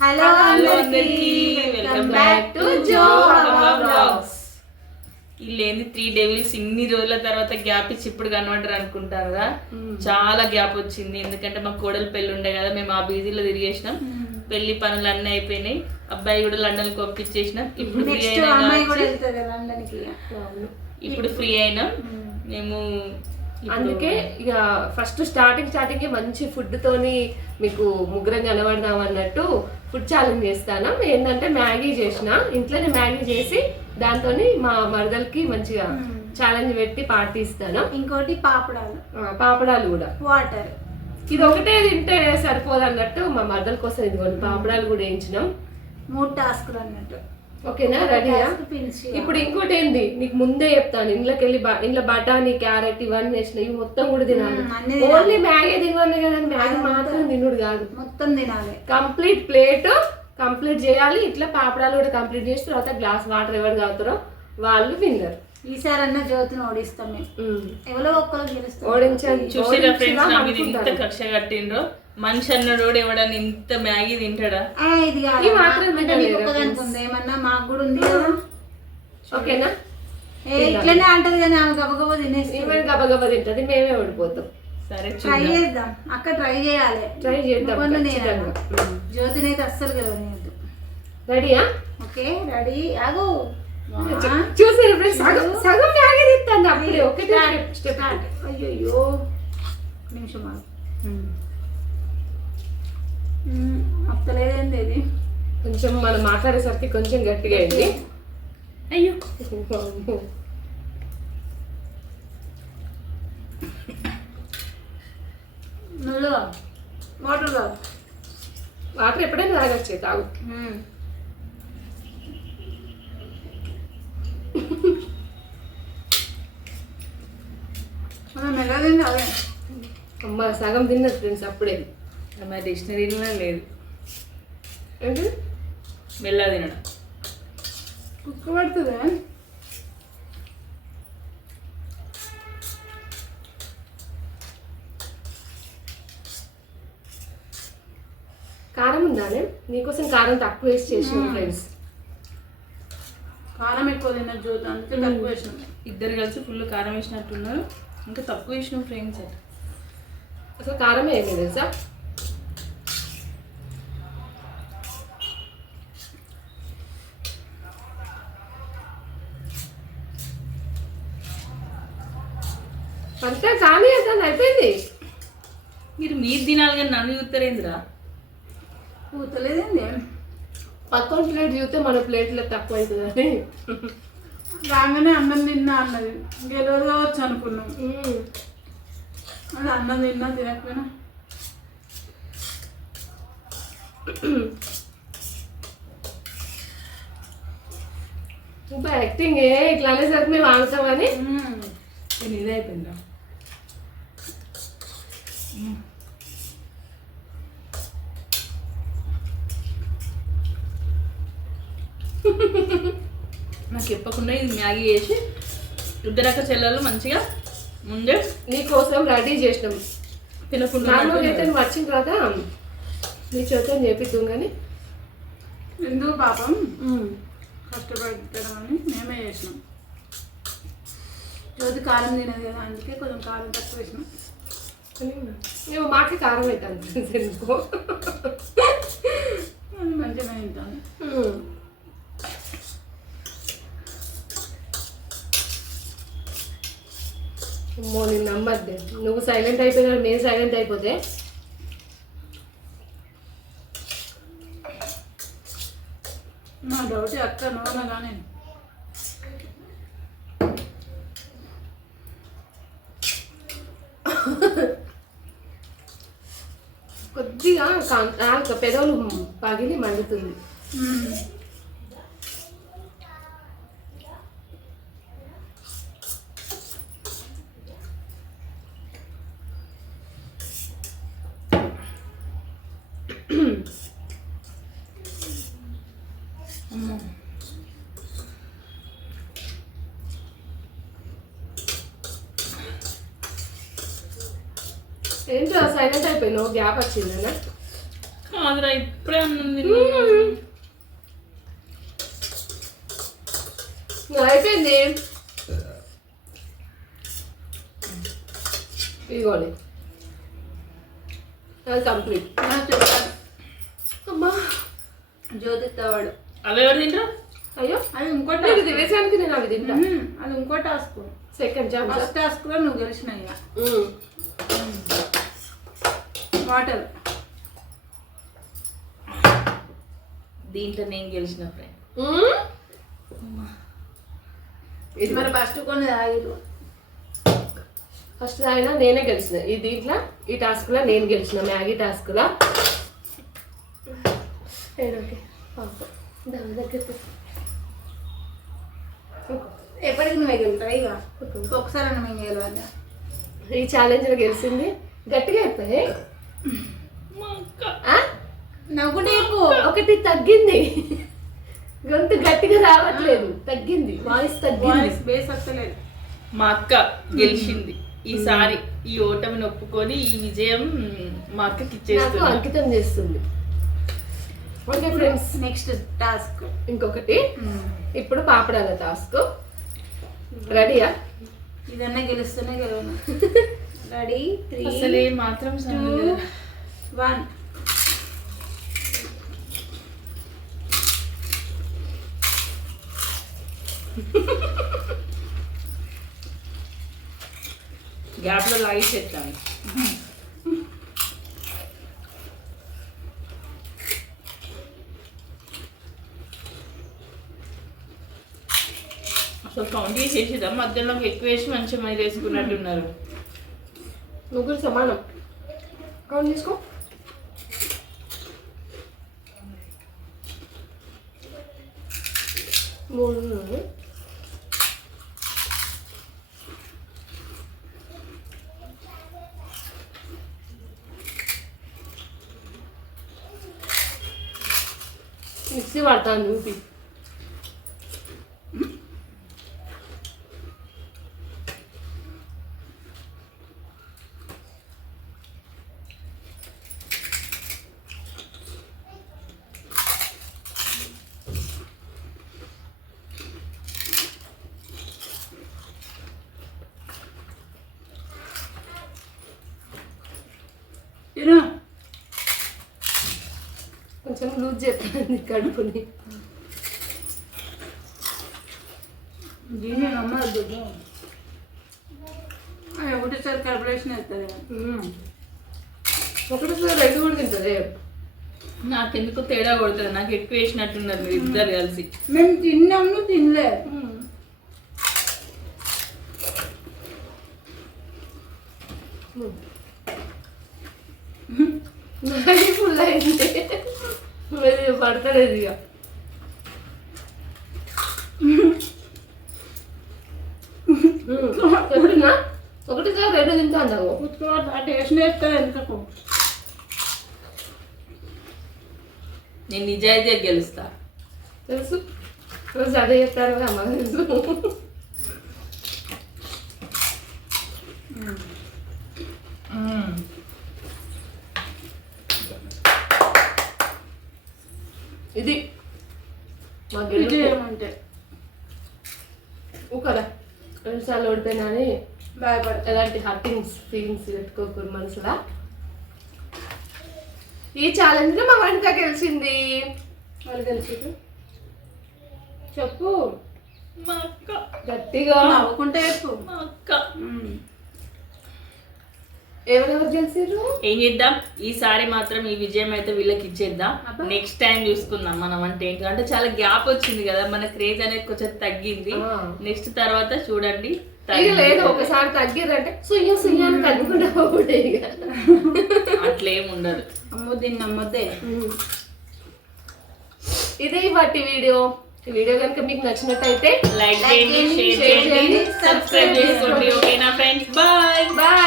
Hello అందరికీ welcome back to Jo vlogs. వీళ్ళేంది 3 devils ఇన్ని రోజుల తర్వాత గ్యాప్ ఇచ్చి ఇప్పుడు కనబడరు అనుకుంటారా? చాలా గ్యాప్ వచ్చింది. ఎందుకంటే మా కోడలు పెళ్లి ఉండే కదా, మేము ఆ బిజీలో తిరిగేసినాం. పెళ్లి పనులు అన్నీ అయిపోయినాయి. అబ్బాయి కూడా లండన్ కి పంపించేసినాం. ఇప్పుడు ఫ్రీ అయినా మేము. అందుకే ఇక ఫస్ట్ స్టార్టింగ్ మంచి ఫుడ్ తోని మీకు ముగ్గురం కనబడదాం అన్నట్టు ఫుడ్ ఛాలెంజ్ చేస్తాను. ఏంటంటే మ్యాగీ చేసిన, ఇంట్లోనే మ్యాగీ చేసి దాంతో మా మరదలకి మంచిగా ఛాలెంజ్ పెట్టి పార్టీ ఇస్తాను. ఇంకోటి పాపడాలు కూడా, వాటర్. ఇది ఒకటే తింటే సరిపోదు అన్నట్టు మా మరదల కోసం ఇదిగోండి పాపడాలు కూడా వేయించినాం. 3 టాస్కులు అన్నట్టు. ఓకేనా, రెడీయా? ఇప్పుడు ఇంకోటి ఏంది నీకు ముందే చెప్తాను, ఇంట్లో బఠానీ క్యారెట్ ఇవన్నీ వేసిన ఇవి మొత్తం కూడా తినాలి. ఓన్లీ మ్యాగీ తినవాలి కదా, మ్యాగీ మాత్రం తినుడు కాదు, మొత్తం తినాలి. కంప్లీట్ ప్లేట్ కంప్లీట్ చేయాలి. ఇట్లా పాపడాలు కూడా కంప్లీట్ చేసి తర్వాత గ్లాస్ వాటర్ ఎవరు తాగుతారో వాళ్ళు విన్నర్. ఈసారన్నా జ్యోతిని ఓడిస్తాం మేము. ఎవరో ఒక్కరు గెలుస్తాం. ఓడించండి. చూసిరా ఫ్రెండ్స్, నా మీద ఇంత కక్ష కట్టిండ్రో. మనిషి అన్నాడు ఎవడని ఇంత మ్యాగీ తింటాడా? ఇది ఏమన్నా మాకు కూడా ఉంది కదా. ఓకేనా, ఇట్లనే అంటది కానీ ఆమె గబగబా తినేసి గబగబా తింటది, మేమే ఓడిపోతాం. సరే ట్రై చేద్దాం అక్క, ట్రై చేయాలి. ట్రై చేద్దాం. జ్యోతిని అయితే అస్సలు గెలవనియద్దు. రెడీయా? Okay ready. ఆగు. చూసారు ఫ్రెండ్స్, సగం మ్యాగీ తింటాను అప్పుడే. ఒకటే స్టెప్. అయ్యో నిమిషం ఆగు. అత్తలేదేంది ఇది? కొంచెం మనం మాట్లాడేసరికి కొంచెం గట్టిగా అయింది. అయ్యో వాటర్ ఎప్పుడైనా తాగొచ్చే, తాగు. మెల్లదింది అదే. అమ్మ సగం తిన్నది ఫ్రెండ్స్ అప్పుడే. మా డిక్షనరీలో లేదు ఏంటి మెల్లగా తినడం. కుక్క పడుతుందా? కారం ఉందానే? నీకోసం కారం తక్కువ వేసి చేసాం ఫ్రెండ్స్. కారం ఎక్కువ తిన్న జ్యోతి, అందుకే తక్కువ వేసినాం. ఇద్దరు కలిసి ఫుల్ కారం వేసినట్టున్నారు, ఇంకా తక్కువ వేసినాం ఫ్రెండ్స్. అసలు కారం వేయలేదు తెలుసా. అంతే కానీ అసలు అయిపోయింది. మీరు తినాలి కానీ నన్ను చూస్తారేంద్రా? పూతలేదండి. పక్కన ప్లేట్ చూస్తే మన ప్లేట్లో తక్కువ అవుతుందని రాగానే అన్నం తిన్నా అన్నది. గెలవదు కావచ్చు అనుకున్నాం. అది అన్నం తిన్నా తినకపోయినా ఇంకా యాక్టింగ్ ఇట్లా అనేసరికి మేము ఆడతామని ఇదే అయిపోయిందా? నాకు చెప్పకుండా ఇది మ్యాగీ వేసి ఇద్దరక్క చెల్లెలు మంచిగా ముందే నీకోసం రెడీ చేసినాం. తినకుండా నార్మల్గా అయితే నువ్వు వచ్చిన తర్వాత నీ చేత చేపిద్దాం కానీ ఎందుకు పాపం కష్టపడడం అని మేమే చేసినాం. రోజు కారం తినదు కదా, అందుకే కొంచెం కారం తక్కువ వేసినాం. మేము మాకి కారం అవుతాను ఎందుకో అది మంచిగా తింటాను. అమ్మో నేను నమ్మద్దే, నువ్వు సైలెంట్ అయిపోయినా మేము సైలెంట్ అయిపోతే. నా డౌట్ అక్క నోనా కానీ కొద్దిగా పెదవులు పగిలి మండుతుంది. ఏంటో సైలెంట్ అయిపోయినావు, గ్యాప్ వచ్చిందనా? కాదురా ఇప్పుడే అన్నది అయిపోయింది. ఇదిగోండి అది కంప్లీట్. అమ్మా జ్యోతిస్తావాడు అవి ఎవరు తింటారు? అయ్యో అది ఇంకో ఇది టాస్క్. దివేశానికి నేను అవి తింటా. అది ఇంకో task. Second chance. First task లో నువ్వు గెలిచినాయి వాటర్. దీంట్లో నేను గెలిచిన ఫ్రెండ్. ఇది మరి ఫస్ట్ కొన్ని తాగిరు. ఫస్ట్ అయినా నేనే గెలిచిన ఈ దీంట్లో. ఈ టాస్క్ లో నేను గెలిచిన మ్యాగీ టాస్క్ లో. ఎప్పటికి నువ్వే గెలుతావు ఇక. ఒకసారి మేము గెలవాలి. ఈ ఛాలెంజ్ లో గెలిచింది. గట్టిగా అయిపోయి మా అక్క నవ్వుకుంటే చెప్పు. ఒకటి తగ్గింది, గొంతు గట్టిగా రావట్లేదు, తగ్గింది, వాయిస్ తగ్గింది. వాయిస్ బేస్ వస్తలేదు. మా అక్క గెలిచింది ఈసారి. ఈ ఓటమిని ఒప్పుకొని ఈ విజయం మా అక్కకి నాకు ఇచ్చేస్తుంది. అంకితం చేస్తుంది. ఓకే ఫ్రెండ్స్, నెక్స్ట్ టాస్క్ ఇంకొకటి. ఇప్పుడు పాపడాల టాస్క్. రెడీయా? ఇదన్నా గెలుస్తూనే గెలవను. రెడీ 3 అసలే మాత్రం 2 1. గ్యాప్ లో లాగి చేస్తాను. అసలు కౌంట్ చేసేద్దాం. మధ్యలో ఎక్కువ వేసి మంచిగా మరి వేసుకున్నట్టున్నారు. ముగ్గురు సమానం. కౌంట్ చేసుకో. మూడు. మిక్సీ పడతాను చూపి. తిను. కొంచెం లూజ్ చేస్తాను కడుపుని. దీన్ని నమ్మద్దు. అది ఒకటేసారి కార్పొరేషన్ అవుతుంది. ఒకటేసారి రెండు కూడా తింటుంది. నాకెందుకు తేడా కొడుతుంది. నాకు ఎక్కువ వేసినట్టున్నారు మీరు ఇద్దరు కలిసి. మేము తిన్నాము తినలే. ఫుల్ అయింది, పడతలేదు ఇక. చెప్పినా ఒకటిసారి రెండు తింటా అన్నావు. ఆ టేస్ట్ నేర్పుతుంది ఎందుకు. నేను నిజాయితీగా గెలుస్తా. తెలుసు, రోజు అదే చెప్తారు అమ్మ. తెలుసు. ఇది మా గెలుపు. అంటే ఊకరా రెండుసార్లు ఓడిపోయినా అని భయపడతా. ఎలాంటి హర్టింగ్స్ ఫీలింగ్స్ పెట్టుకోకూడదు మనసులా. ఈ ఛాలెంజ్ లో మా వంట గెలిచింది. వాళ్ళు తెలిసి చెప్పు మా అక్క. గట్టిగా. నవ్వుకుంటే చెప్పు. మా అక్క. ఎవరెవరు గెలిచారు? ఏం చేద్దాం, ఈసారి మాత్రం ఈ విజయం అయితే వీళ్ళకి ఇచ్చేద్దాం. నెక్స్ట్ టైం చూసుకుందాం మనం. అంటే ఏంటంటే చాలా గ్యాప్ వచ్చింది కదా, మన క్రేజ్ అనేది కొంచెం తగ్గింది. నెక్స్ట్ తర్వాత చూడండి. ఇక లేదు, ఒకసారి తగ్గిరంటే సుయ్య సుయ్య అని కలుపుకుంటా పోతే ఇక అట్లేం ఉండదు. అమ్మో దీన్ని నమ్మొద్దే. ఇదే వాటి వీడియో. ఈ వీడియో కనుక మీకు నచ్చినట్టయితే లైక్ చేయండి, షేర్ చేయండి, సబ్స్క్రైబ్ చేసుకోండి. ఓకేనా ఫ్రెండ్స్? Bye bye.